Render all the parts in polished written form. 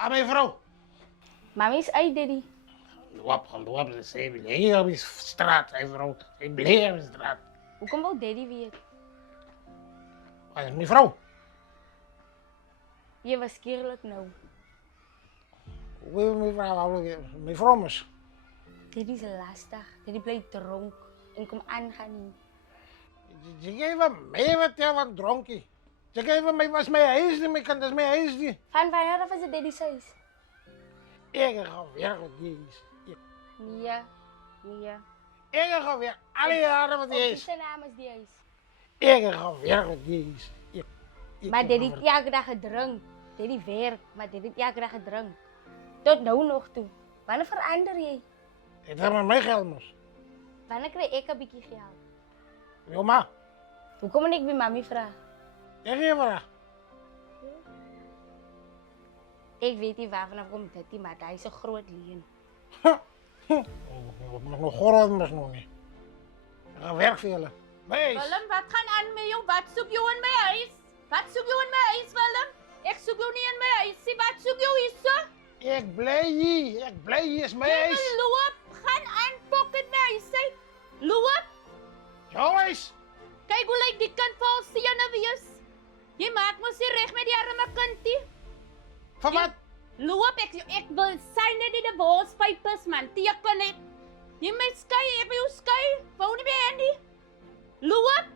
Aan mijn vrouw. Mami is uit, daddy. Loop, ze bleef op de straat, mijn vrouw. Ze bleef op de straat. Hoekom wil daddy weet? Wat is mijn vrouw? Jy was keerlik nou. Hoe wil mijn vrouw? Mijn vrouw is. Daddy is lastig. Daddy bly dronk en kom aangaan nie. Ze geven mij wat ja, wat dronkie. Ze geven mij was mijn huis niet, mijn kant is mijn huis niet. Van wanneer af is dit daddy se huis? Ik ga weer wat die is. Nee. Nee. Ik ga weer alle jaren wat die Op is. wie se naam is die huis? Ik ga weer wat die is. Maar daddy het elke dag gedrink. Daddy werk, maar daddy het elke dag gedrink. Tot nou nog toe. Wanneer verander jy? Ik heb met mijn geld moest. Wanneer kry ek 'n bietjie geld? Jo ma, Hoekom moet ek by mami vra? ik geef haar. Ek weet nie waarvan kom dit nie, maar hy is 'n groot leen. Nog groot maar nog niet. Ik ga werk velen. Wees. Willem, wat gaan aan met jou? Wat soek jou in my huis? Wat soek jou in my huis, Willem? Ek soek jou nie in my huis nie. Wat soek jou hierso? Ik blij hier. Ik blij hier is mijn Jy huis. wil loop, gaan aan pocket my huis uit. Loop. Jongens. Kyk hoe lyk die kind vol seene wees. Jy maak mos nie reg met die arme kindie. Van wat? Loop, ek wil sign net die divorcepapers man. Teken net. Jy my skei, ek wil jou skei. Wou nie meer nie. Loop.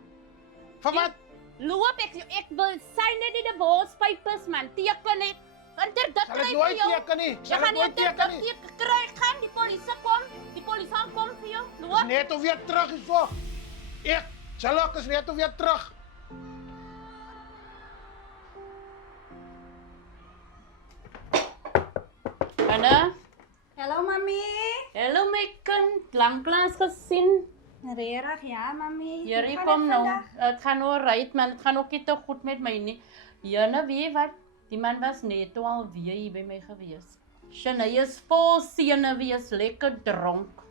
Van wat? Loop, ek wil sign net die divorcepapers man. Teken net. Want dit Zal ik nooit teken niet. Jy Zal ik gaan nooit nie teken niet. dit kry gaan, die polisie kom. Die polisie gaan kom vir jou. Is Loop. net of je terug is voor. Ik. Zal is net of je terug. Anna. Hallo mami. Hallo my kind. Lanklaas gesien. Regtig, ja mami. Hierdie Hoe gaan kom dit nou. vandag? Dit gaan nou right man. Dit gaan ook nie te goed met my nie. Jana, weet jy wat? Die man was net al weer hier by my gewees. Sy is vol seene wees, lekker dronk.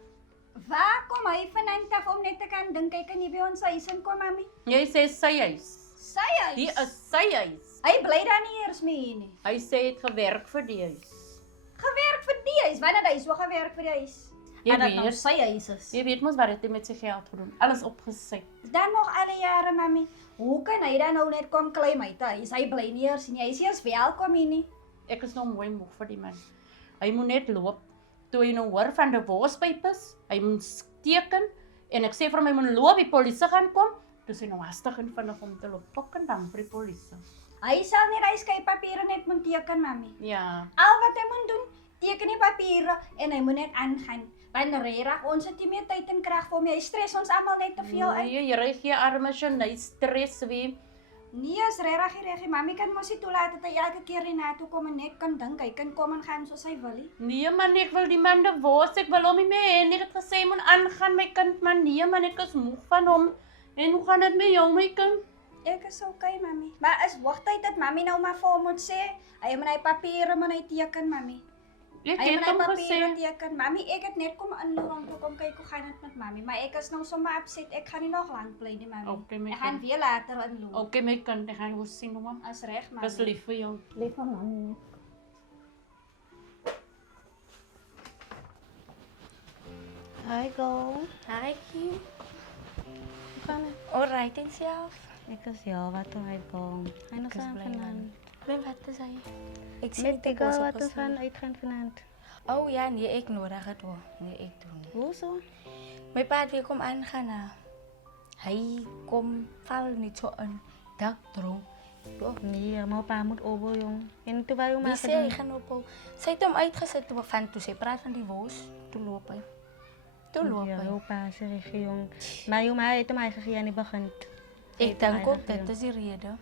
Waar kom hy vanaand af om net te kan dink hy kan nie by ons huis inkom mami? Jy sê sy huis. Sy huis. Die is sy huis. Hy bly daar nie eers mee hier nie. Hy sê hy het gewerk vir die huis. Gewerk vir die huis. Wanneer hy so gewerk vir die huis? Jy En dat nou weet, sy huis is. jy weet mos wat het hy met sy geld gedoen. Alles opgesit. Dan nog alle jare mami. Hoe kan hy dan nou net kom klim uit huis? Hy bly nie eers nie. Hy is nie eens welkom hier nie. Ek is nou mooi moeg vir die man. Hy moet net loop. Toe hy nou hoor van divorcepapers, hy moet teken en ek sê vir hom hy moet loop, die polisie gaan kom. Toe sy nou hastig en vinnig om te loop. Tok en dan vir die polisie. Hy sal nie hy skei papiere net moet teken mami. Ja. Al wat hy moet doen, teken die papiere en hy moet net aangaan. Want regtig, ons het nie meer tyd en krag vir hom. Hy stres ons almal net te veel uit. Nee, jy gee arme Shanay stres wie. Nee, is regtig. Mami kan mos nie toelaat dat hy elke keer hiernatoe kom en net kan dink hy kan kom en gaan soos hy wil nie. Nee man, ek wil die man divorce, ek wil hom nie meer hê nie. Ek het gesê hy moet aangaan my kind, man. Nee man, ek is moeg van hom. En hoe gaan dit met jou my kind? Ek is okay, mami. Maar is hoogtyd dat mami nou maar vir hom moet sê, hy moet hy papiere moet hy teken, mami. Ek Hy het moet hy hom gesê. papiere teken. Mami, ek het net kom inloer om te kom kyk hoe gaan dit met mami, maar ek is nou sommer upset. Ek gaan nie nog lank bly nie, mami. Okay, my Ek gaan kind. weer later inloer. Okay my kind, ek gaan jou sien hoor. As reg, Ek is mami. lief vir jou. Lief van mami. Hi girl. Hi, Kim. Hoe gaan dit? Alright, en self? Ek is ja, wat om uitkom. En ons is gaan bly, vanaand. Ben, wat is hy? Ek sê Met die girl wat ons gaan uitgaan vanaand. Oh ja, nee, ek nodig het hoor. Nee, ek doen nie. Hoezo? My pa het weer kom aangaan na. Hy kom val niet so in. Dak dronk. Nee, maar pa moet obo jong. En toe wou Wie maar sê hy gaan ophou? Sy het hom uitgesit toe van toe sy praat van die wos. Toe loop hy. Toe loop Ja, hy. jou pa se reg jong. Maar jou ma het hom gegee aan die begin. Ek dink ook dit is die rede.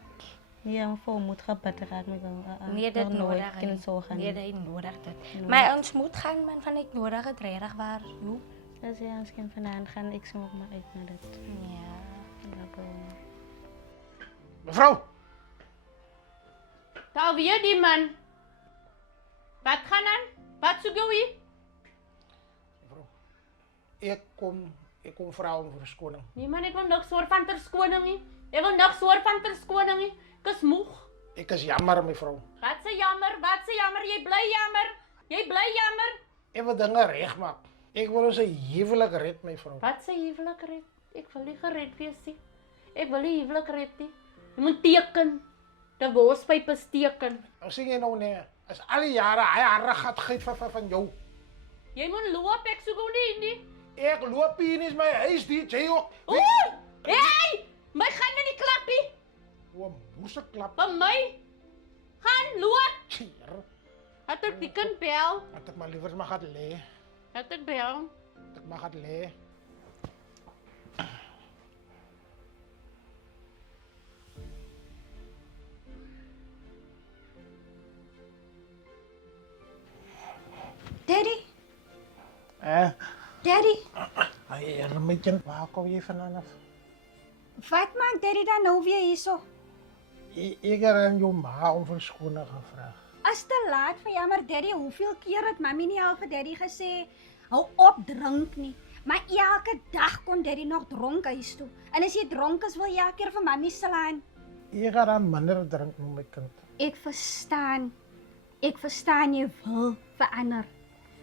Nee, om vol moet gebid raak met jou. Nee, dit nodig kan so gaan. Nee, dit nodig dit. Maar ons moet gaan man van ek nodig het regtig waar. Jo. As jy ons kan vanaand gaan ek smook maar uit na dit. Ja. Ja, bro. Mevrouw. Daar weer die man. Wat gaan aan? Wat soek jy hier? Mevrouw. Ik kom vrouw om verskoning. Nee man, ek wil niks hoor van verskoning nie. Ek wil niks hoor van verskoning nie. Ek is moeg. Ek is jammer, mevrou. Wat se jammer, jy bly jammer. Jy bly jammer. Ek wil dinge regmaak. Ek wil ons 'n huwelik red, mevrou. Wat se huwelik red? Ek wil nie gered wees nie. Ek wil nie huwelik red nie. Jy moet teken. Divorcepapers teken. Nou sê jy nou nee, is al die jare hy harigheid van jou. Jy moet loop, ek soek hom nie. Ek loop hier nie, is my huis die jy ook. Oei! Hey! My gaan nie klappie. O, moese klap. Van my. Gaan loop. Cheer. Het ek die kind bel? Dat ek maar liever maar gaan lê. Het ek bel? Ek maar gaan lê. Daddy, Daddy, Ay, Ermitje, waar kom jy vandaan af? wat maak Daddy dan nou weer hierso? Ek het aan jou ma om verskoning gevra. As te laat vir jammer Daddy, hoeveel keer het Mami nie al vir Daddy gesê hou op drink nie. Maar elke dag kon Daddy nog dronk huis toe. En as jy dronk is, wil jy elke keer vir Mami slaan. Ek het aan minder drink met my kind. Ek verstaan jy wil verander,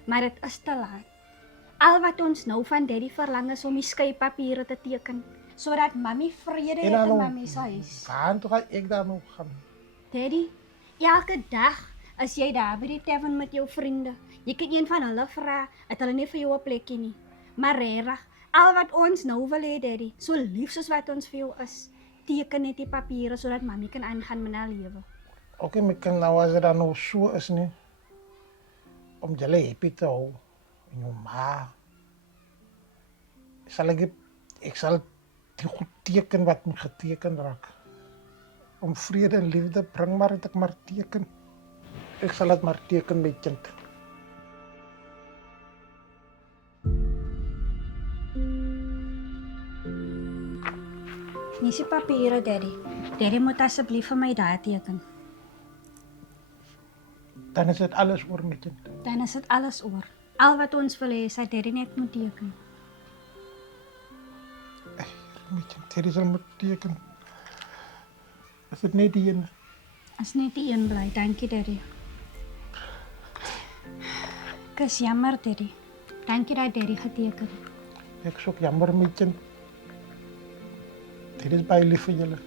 maar dit is te laat. Al wat ons nou van Daddy verlang is om die skeipapiere te teken, sodat Mami vrede het in Mami se huis. Gaan toe gaan ek daar nog gaan. Daddy, elke dag as jy daar by die tavern met jou vriende, jy kan een van hulle vra, het hulle nie vir jou 'n plekkie nie. Maar regtig, al wat ons nou wil hê, Daddy, so lief soos wat ons vir jou is, teken net die papiere sodat Mami kan aangaan met haar lewe. Okay, my kind, nou as dit dan nou so is nie, om julle happy te hou, en jou ma, ek sal die goed teken wat moet geteken raak. Om vrede en liefde bring, maar het ek maar teken. Ek sal het maar teken, my kind. Dis die papiere, Daddy. Daddy moet asseblief vir my daar teken. Dan is dit alles oor, my kind. Dan is dit alles oor. Al wat ons wil hê, is dat Daddy net moet teken. My kind, dit sal moet teken. Is dit net die ene? As net die een bly, dankie Daddy. Ek is jammer, Daddy. Dankie dat Daddy geteken het. Ek is ook jammer, my kind. Dit is baie lief vir julle.